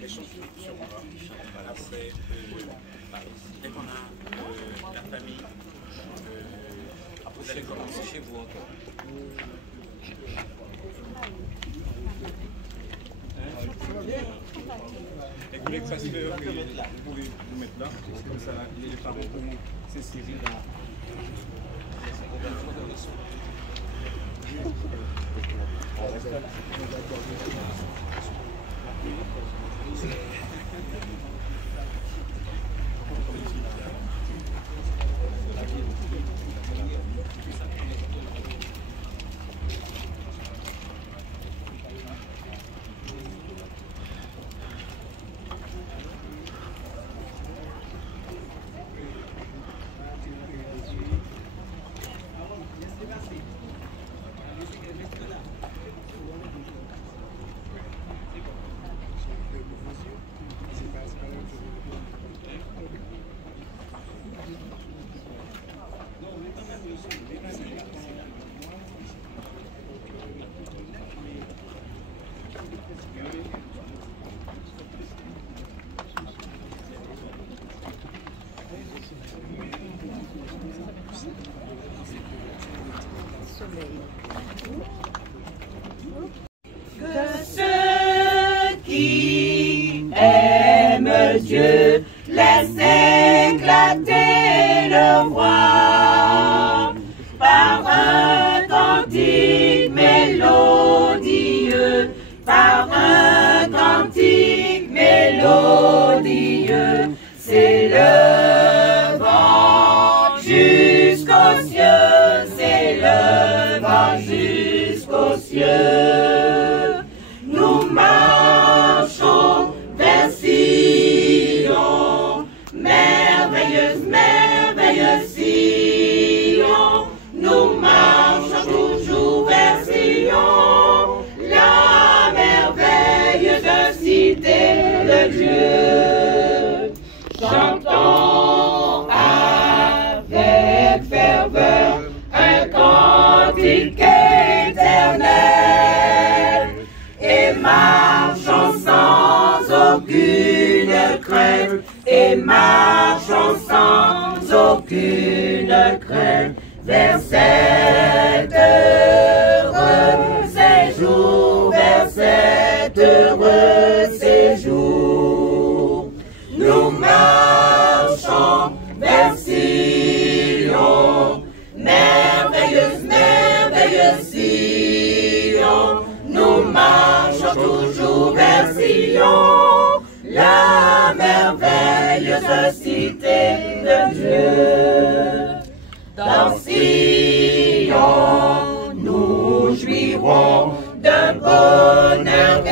Les choses sur moi. Après, dès qu'on a la famille, vous allez commencer chez vous encore. Et vous voulez que ça se fait, vous pouvez vous mettre là, comme ça, les parents pourront s'insérer dans Que ceux qui aiment Dieu laissent éclater leur voix par un cantique mélodieux, par un cantique mélodieux, s'élevant jusqu'aux cieux, s'élevant jusqu'aux cieux. Nous marchons vers Sion, merveilleuse, merveilleuse Sion. Nous marchons toujours vers Sion, la merveilleuse cité de Dieu. Chantons avec ferveur un cantique éternel et marchons sans aucune crainte, et marchons sans aucune crainte vers cet heureux séjour, vers cet heureux séjour. Nous marchons vers Sion, merveilleuse, merveilleuse Sion. Nous marchons toujours vers Sion, la merveilleuse cité de Dieu. Dans Sion, nous jouirons d'un bonheur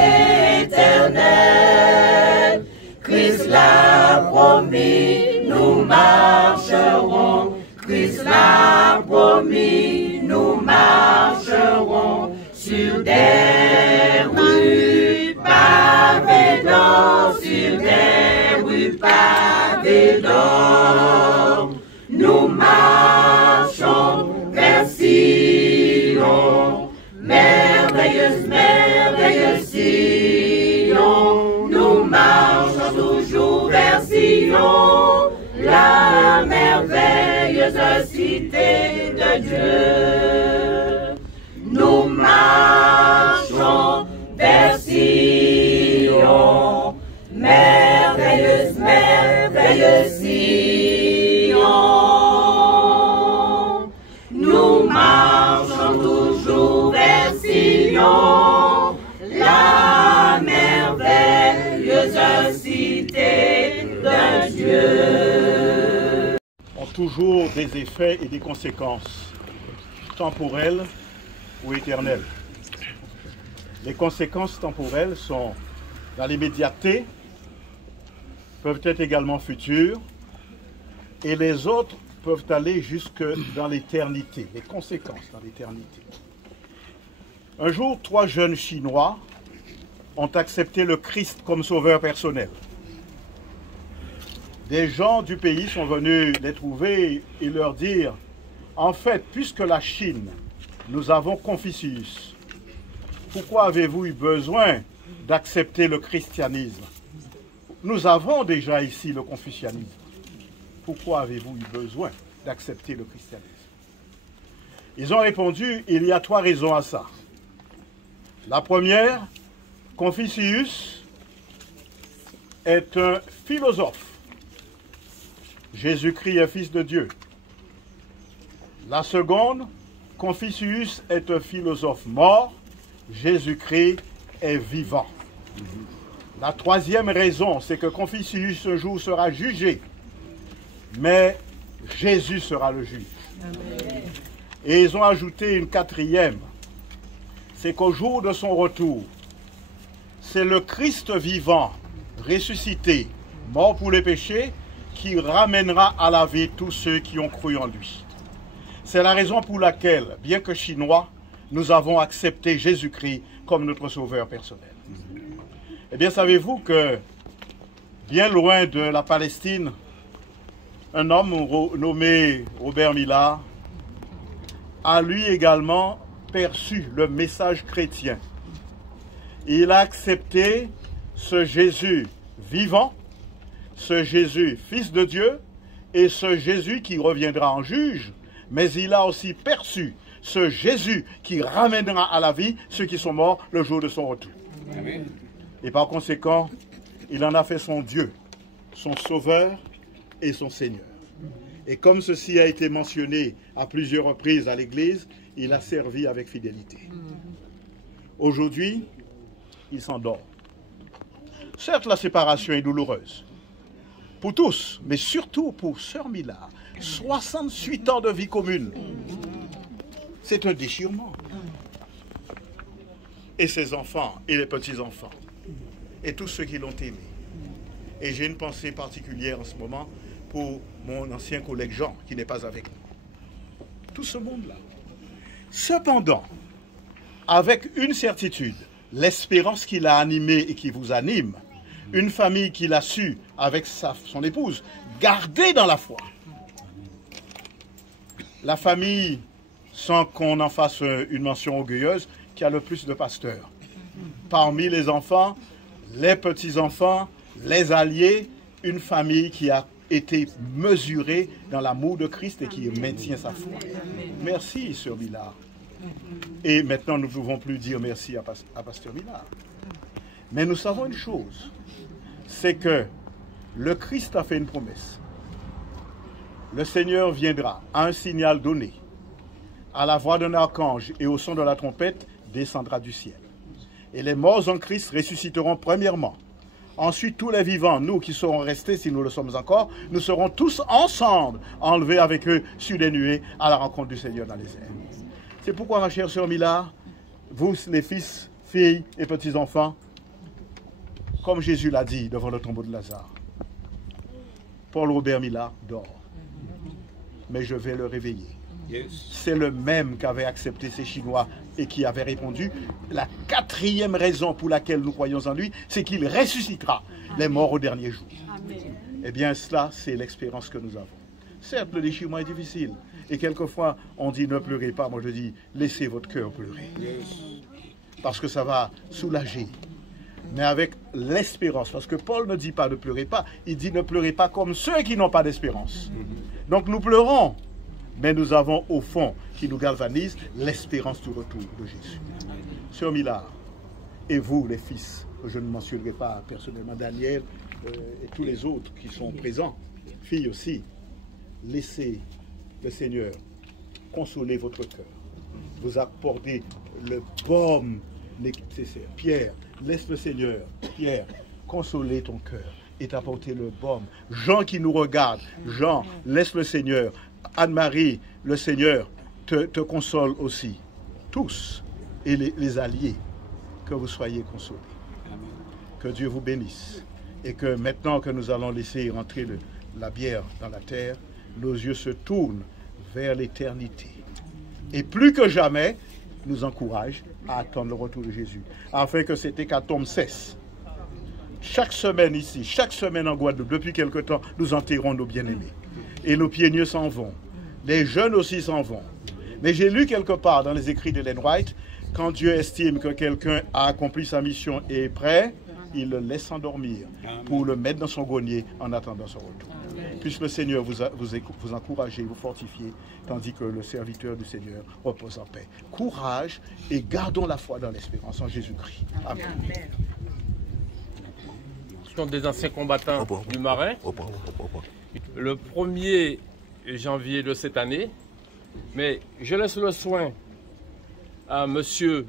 éternel. Christ l'a promis, nous marcherons. Christ l'a promis, nous marcherons sur des rues pavées d'or, sur des rues pavées d'or. Nous marchons vers Sion, merveilleuse, merveilleuse Sion. Nous marchons toujours vers Sion, la merveilleuse cité de Dieu. Nous marchons vers Sion, merveilleuse, merveilleuse Sion. Nous marchons toujours vers Sion, la merveilleuse cité de Dieu. Ont toujours des effets et des conséquences temporelles ou éternelles. Les conséquences temporelles sont dans l'immédiateté, peuvent être également futures, et les autres peuvent aller jusque dans l'éternité, les conséquences dans l'éternité. Un jour, 3 jeunes Chinois ont accepté le Christ comme sauveur personnel. Des gens du pays sont venus les trouver et leur dire, en fait, puisque la Chine nous avons Confucius. Pourquoi avez-vous eu besoin d'accepter le christianisme? Nous avons déjà ici le confucianisme. Pourquoi avez-vous eu besoin d'accepter le christianisme? Ils ont répondu, il y a 3 raisons à ça. La première, Confucius est un philosophe. Jésus-Christ est fils de Dieu. La seconde, Confucius est un philosophe mort. Jésus-Christ est vivant. La troisième raison, c'est que Confucius un jour sera jugé, mais Jésus sera le juge. Amen. Et ils ont ajouté une quatrième, c'est qu'au jour de son retour, c'est le Christ vivant, ressuscité, mort pour les péchés, qui ramènera à la vie tous ceux qui ont cru en lui. C'est la raison pour laquelle, bien que chinois, nous avons accepté Jésus-Christ comme notre sauveur personnel. Eh bien, savez-vous que, bien loin de la Palestine, un homme nommé Robert Millar a lui également perçu le message chrétien. Il a accepté ce Jésus vivant, ce Jésus fils de Dieu et ce Jésus qui reviendra en juge, mais il a aussi perçu ce Jésus qui ramènera à la vie ceux qui sont morts le jour de son retour. Amen. Et par conséquent, il en a fait son Dieu, son Sauveur et son Seigneur. Et comme ceci a été mentionné à plusieurs reprises à l'Église, il a servi avec fidélité. Aujourd'hui, il s'endort. Certes, la séparation est douloureuse. Pour tous, mais surtout pour Sœur Millar. 68 ans de vie commune. C'est un déchirement. Et ses enfants et les petits-enfants. Et tous ceux qui l'ont aimé. Et j'ai une pensée particulière en ce moment pour mon ancien collègue Jean, qui n'est pas avec nous. Tout ce monde-là. Cependant, avec une certitude, l'espérance qui l'a animé et qui vous anime, une famille qu'il a su, avec son épouse, garder dans la foi. La famille, sans qu'on en fasse une mention orgueilleuse, qui a le plus de pasteurs. Parmi les enfants, les petits-enfants, les alliés, une famille qui a été mesurée dans l'amour de Christ et qui maintient sa foi. Merci, Sœur Millar. Et maintenant, nous ne pouvons plus dire merci à Pasteur Millar. Mais nous savons une chose, c'est que le Christ a fait une promesse. Le Seigneur viendra à un signal donné, à la voix d'un archange et au son de la trompette, descendra du ciel. Et les morts en Christ ressusciteront premièrement. Ensuite, tous les vivants, nous qui serons restés, si nous le sommes encore, nous serons tous ensemble enlevés avec eux sur les nuées à la rencontre du Seigneur dans les airs. C'est pourquoi, ma chère Sœur Millar, vous, les fils, filles et petits-enfants, comme Jésus l'a dit devant le tombeau de Lazare, Paul Robert Millar dort, mais je vais le réveiller. Yes. C'est le même qu'avait accepté ces Chinois et qui avait répondu, la 4e raison pour laquelle nous croyons en lui, c'est qu'il ressuscitera les morts au dernier jour. Amen. Eh bien, cela, c'est l'expérience que nous avons. Certes, le déchirement est difficile. Et quelquefois, on dit ne pleurez pas. Moi, je dis laissez votre cœur pleurer. Yes. Parce que ça va soulager. Mais avec l'espérance. Parce que Paul ne dit pas ne pleurez pas. Il dit ne pleurez pas comme ceux qui n'ont pas d'espérance. Donc nous pleurons. Mais nous avons au fond, qui nous galvanise, l'espérance du retour de Jésus. Sœur Millar, et vous les fils, je ne mentionnerai pas personnellement Daniel et tous les autres qui sont présents, filles aussi, laissez le Seigneur consoler votre cœur, vous apporter le baume nécessaire. Pierre, laisse le Seigneur, Pierre, consoler ton cœur et t'apporter le baume. Jean qui nous regarde, Jean, laisse le Seigneur. Anne-Marie, le Seigneur te console aussi. Tous, et les alliés, que vous soyez consolés. Amen. Que Dieu vous bénisse. Et que maintenant que nous allons laisser rentrer la bière dans la terre, nos yeux se tournent vers l'éternité. Et plus que jamais, nous encourage à attendre le retour de Jésus, afin que cet hécatombe cesse. Chaque semaine ici, chaque semaine en Guadeloupe, depuis quelque temps, nous enterrons nos bien-aimés. Et nos pionniers s'en vont. Les jeunes aussi s'en vont. Mais j'ai lu quelque part dans les écrits d'Ellen White, quand Dieu estime que quelqu'un a accompli sa mission et est prêt, il le laisse endormir pour le mettre dans son grenier en attendant son retour. Puisse le Seigneur vous encourager, vous fortifier, tandis que le serviteur du Seigneur repose en paix. Courage et gardons la foi dans l'espérance en Jésus-Christ. Amen. Ce sont des anciens combattants du Marin. Le 1er janvier de cette année, mais je laisse le soin à M.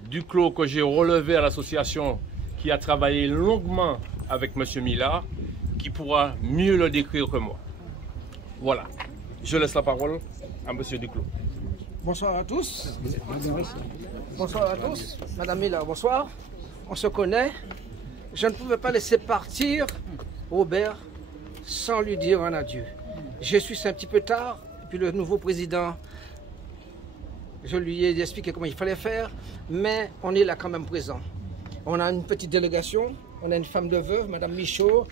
Duclos, que j'ai relevé à l'association, qui a travaillé longuement avec M. Millard, qui pourra mieux le décrire que moi. Voilà. Je laisse la parole à M. Duclos. Bonsoir à tous. Bonsoir à tous. Madame Millard, bonsoir. On se connaît. Je ne pouvais pas laisser partir Robert sans lui dire un adieu. Je suis un petit peu tard, puis le nouveau président, je lui ai expliqué comment il fallait faire, mais on est là quand même présent. On a une petite délégation, on a une femme de veuve, Madame Michaud,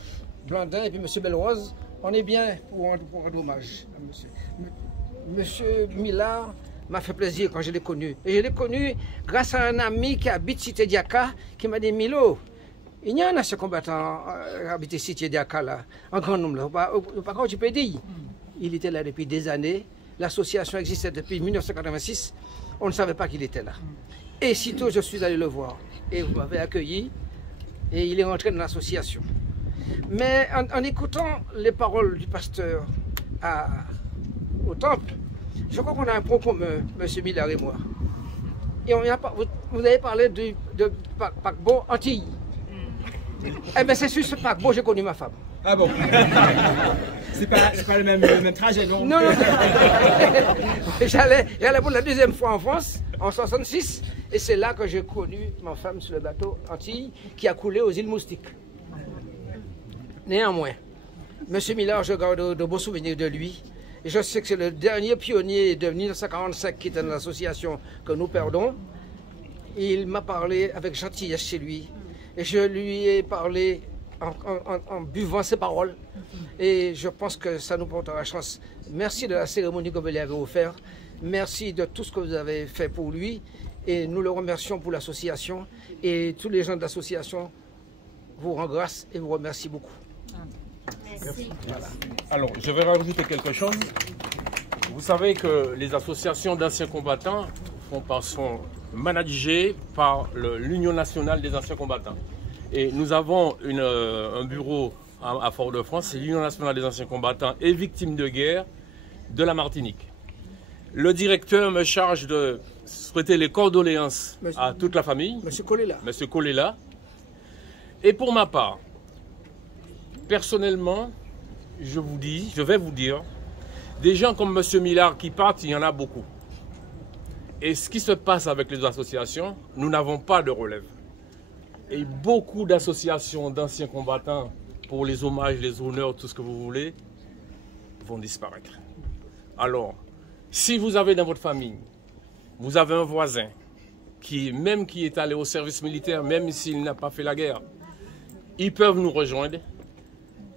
Blandin et puis Monsieur Belrose. On est bien pour rendre hommage à monsieur. Monsieur Millard m'a fait plaisir quand je l'ai connu. Et je l'ai connu grâce à un ami qui habite Cité Diaka, qui m'a dit, Milo, il y a un ancien combattant habité Cité Diaka là, en grand nombre. Par contre, tu peux dire, il était là depuis des années. L'association existait depuis 1986. On ne savait pas qu'il était là. Et sitôt, je suis allé le voir. Et vous m'avez accueilli. Et il est rentré dans l'association. Mais en écoutant les paroles du pasteur au temple, je crois qu'on a un point commun, M. Millard et moi. Et vous avez parlé de paquebot Antilles. Eh bien, c'est sur ce paquebot que j'ai connu ma femme. Ah bon? C'est pas le même trajet, non? Non, non. J'allais pour la deuxième fois en France, en 66, et c'est là que j'ai connu ma femme sur le bateau Antilles qui a coulé aux îles Moustiques. Néanmoins, M. Millard, je garde de beaux souvenirs de lui. Et je sais que c'est le dernier pionnier de 1945 qui était dans l'association que nous perdons. Il m'a parlé avec gentillesse chez lui. Et je lui ai parlé en buvant ses paroles. Et je pense que ça nous portera chance. Merci de la cérémonie que vous lui avez offerte. Merci de tout ce que vous avez fait pour lui. Et nous le remercions pour l'association. Et tous les gens de l'association vous rendent grâce et vous remercient beaucoup. Merci. Voilà. Alors, je vais rajouter quelque chose. Vous savez que les associations d'anciens combattants sont managées par l'Union nationale des anciens combattants. Et nous avons un bureau à Fort-de-France, c'est l'Union nationale des anciens combattants et victimes de guerre de la Martinique. Le directeur me charge de souhaiter les condoléances à toute la famille. Monsieur Kolela. Monsieur Kolela. Et pour ma part, personnellement, je vais vous dire, des gens comme M. Millard qui partent, il y en a beaucoup. Et ce qui se passe avec les associations, nous n'avons pas de relève. Et beaucoup d'associations d'anciens combattants, pour les hommages, les honneurs, tout ce que vous voulez, vont disparaître. Alors, si vous avez dans votre famille, vous avez un voisin qui est allé au service militaire, même s'il n'a pas fait la guerre, ils peuvent nous rejoindre.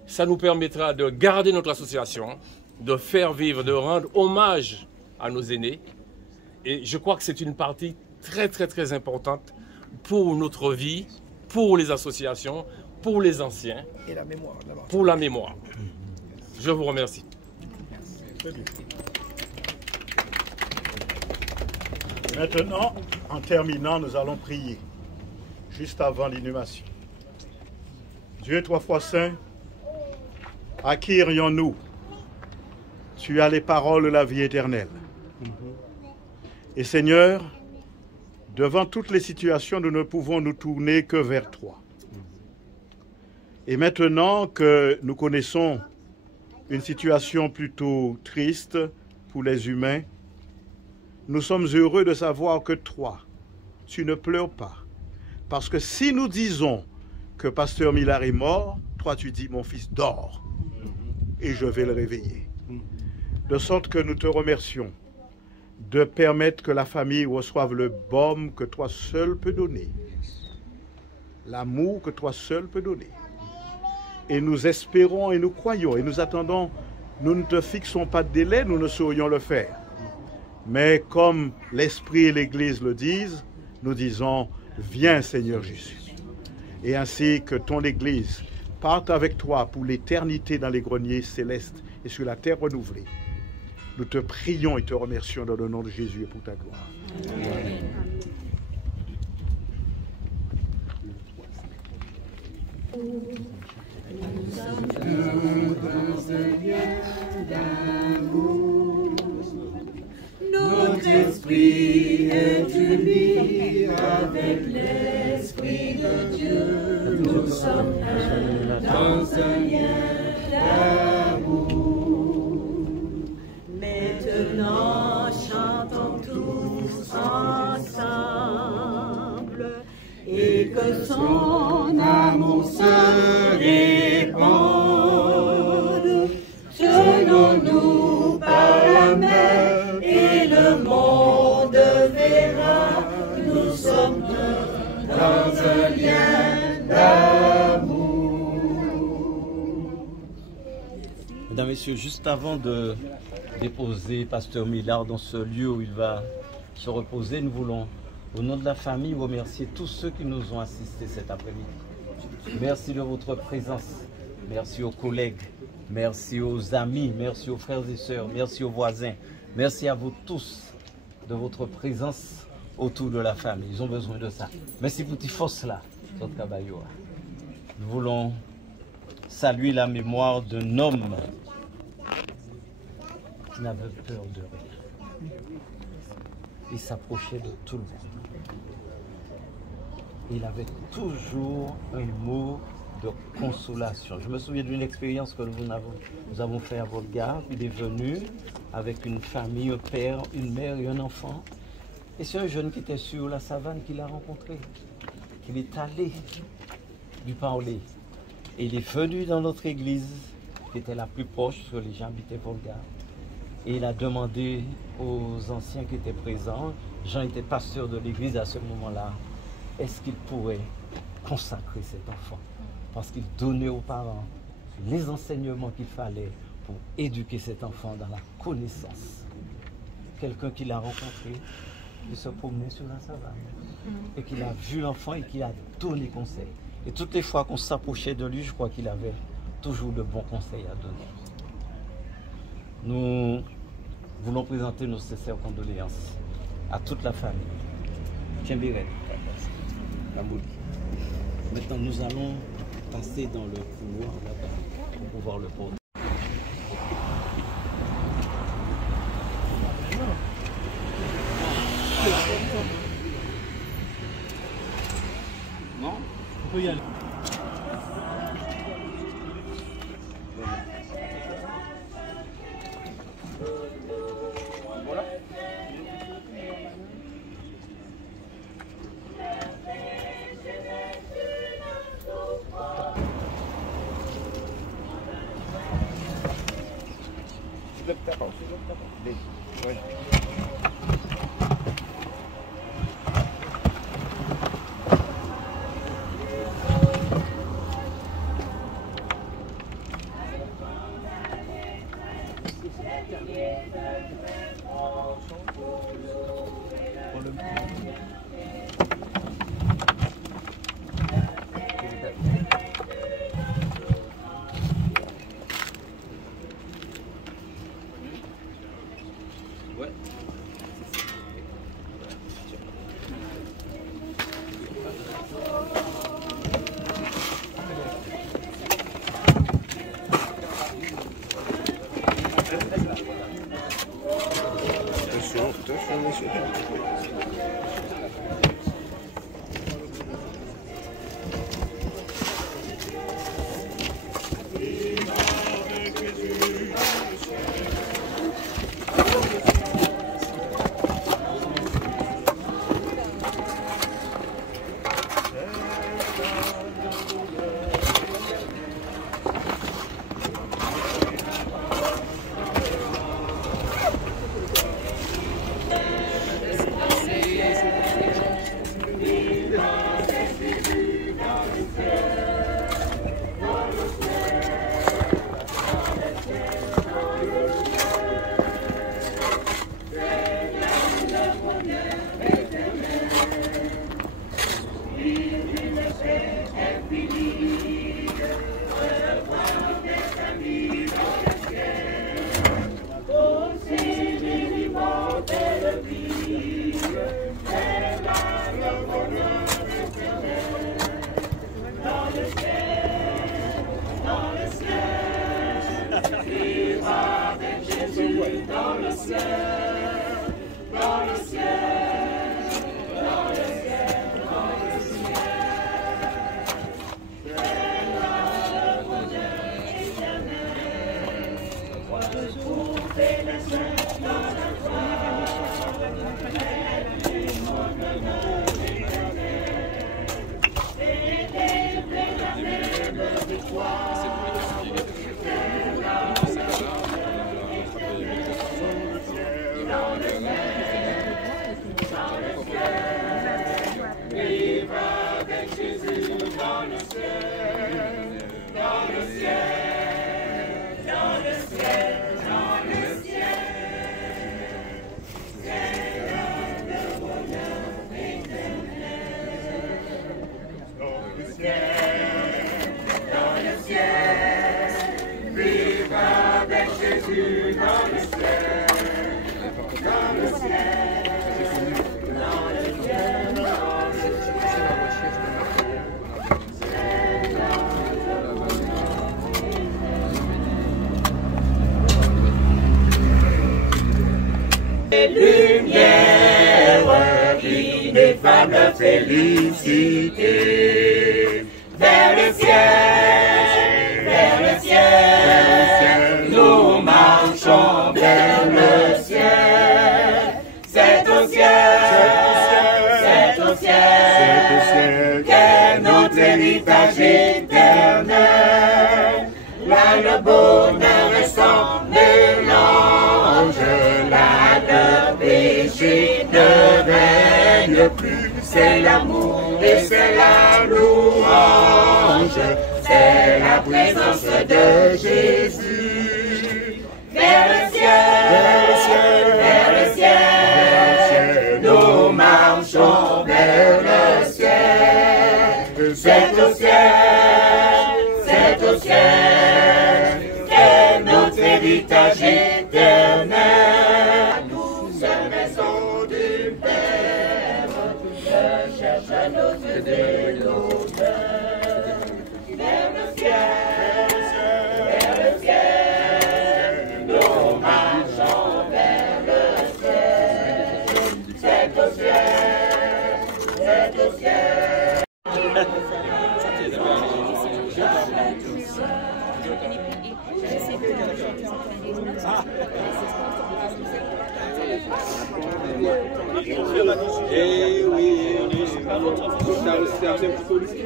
Ça nous permettra de garder notre association, de faire vivre, de rendre hommage à nos aînés. Et je crois que c'est une partie très, très, très importante pour notre vie, pour les associations, pour les anciens, et la mémoire, pour la mémoire. Je vous remercie. Maintenant, en terminant, nous allons prier, juste avant l'inhumation. Dieu trois fois saint, à qui irions-nous? Tu as les paroles de la vie éternelle. Et Seigneur, devant toutes les situations, nous ne pouvons nous tourner que vers toi. Et maintenant que nous connaissons une situation plutôt triste pour les humains, nous sommes heureux de savoir que toi, tu ne pleures pas. Parce que si nous disons que Pasteur Millard est mort, toi tu dis, mon fils dort et je vais le réveiller. De sorte que nous te remercions de permettre que la famille reçoive le baume que toi seul peux donner, l'amour que toi seul peux donner. Et nous espérons et nous croyons et nous attendons, nous ne te fixons pas de délai, nous ne saurions le faire. Mais comme l'Esprit et l'Église le disent, nous disons, viens Seigneur Jésus. Et ainsi que ton Église parte avec toi pour l'éternité dans les greniers célestes et sur la terre renouvelée. Nous te prions et te remercions dans le nom de Jésus et pour ta gloire. Amen. Nous sommes dans un lien d'amour. Notre esprit est uni avec l'Esprit de Dieu. Nous sommes dans un lien d'amour. Maintenant, chantons tous ensemble et que son amour se répande. Tenons-nous par la main et le monde verra. Nous sommes dans un lien d'amour. Mesdames, Messieurs, juste avant de déposer Pasteur Millard dans ce lieu où il va se reposer, nous voulons, au nom de la famille, remercier tous ceux qui nous ont assistés cet après-midi. Merci de votre présence. Merci aux collègues. Merci aux amis. Merci aux frères et sœurs. Merci aux voisins. Merci à vous tous de votre présence autour de la famille. Ils ont besoin de ça. Merci pour cette force-là. Nous voulons saluer la mémoire d'un homme qui n'avait peur de rien. Il s'approchait de tout le monde. Il avait toujours un mot de consolation. Je me souviens d'une expérience que nous avons fait à Volga. Il est venu avec une famille, un père, une mère et un enfant. Et c'est un jeune qui était sur la savane qu'il a rencontré. Il est allé lui parler. Et il est venu dans notre église, qui était la plus proche, parce que les gens habitaient Volga. Et il a demandé aux anciens qui étaient présents, Jean était pasteur de l'église à ce moment-là, est-ce qu'il pourrait consacrer cet enfant? Parce qu'il donnait aux parents les enseignements qu'il fallait pour éduquer cet enfant dans la connaissance. Quelqu'un qui l'a rencontré, qui se promenait sur la savane, et qu'il a vu l'enfant et qui a donné conseil. Et toutes les fois qu'on s'approchait de lui, je crois qu'il avait toujours de bons conseils à donner. Nous voulons présenter nos sincères condoléances à toute la famille. Tchembirel. Maintenant, nous allons passer dans le couloir là-bas pour pouvoir le porter. Non, on peut y aller. Voilà. Lumière, ineffable félicité, vers le ciel, nous marchons vers le ciel, c'est au ciel, qu'est notre héritage éternel, là le bonheur est sans mélange, là le péché ne règne plus, c'est l'amour et c'est la louange, c'est la présence de Jésus. Vers le ciel, nous marchons vers le ciel, c'est au ciel, qu'est notre héritage éternel. Douce maison du Père, je cherche notre l'odeur. Vers le ciel, nous marchons vers le ciel, c'est au ciel. Eh oui, c'est un petit peu risqué.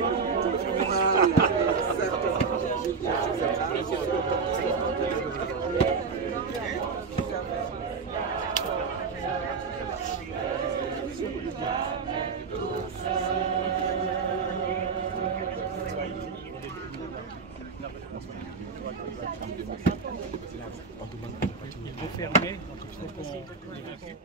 Il faut fermer, donc il faut qu'on évacue.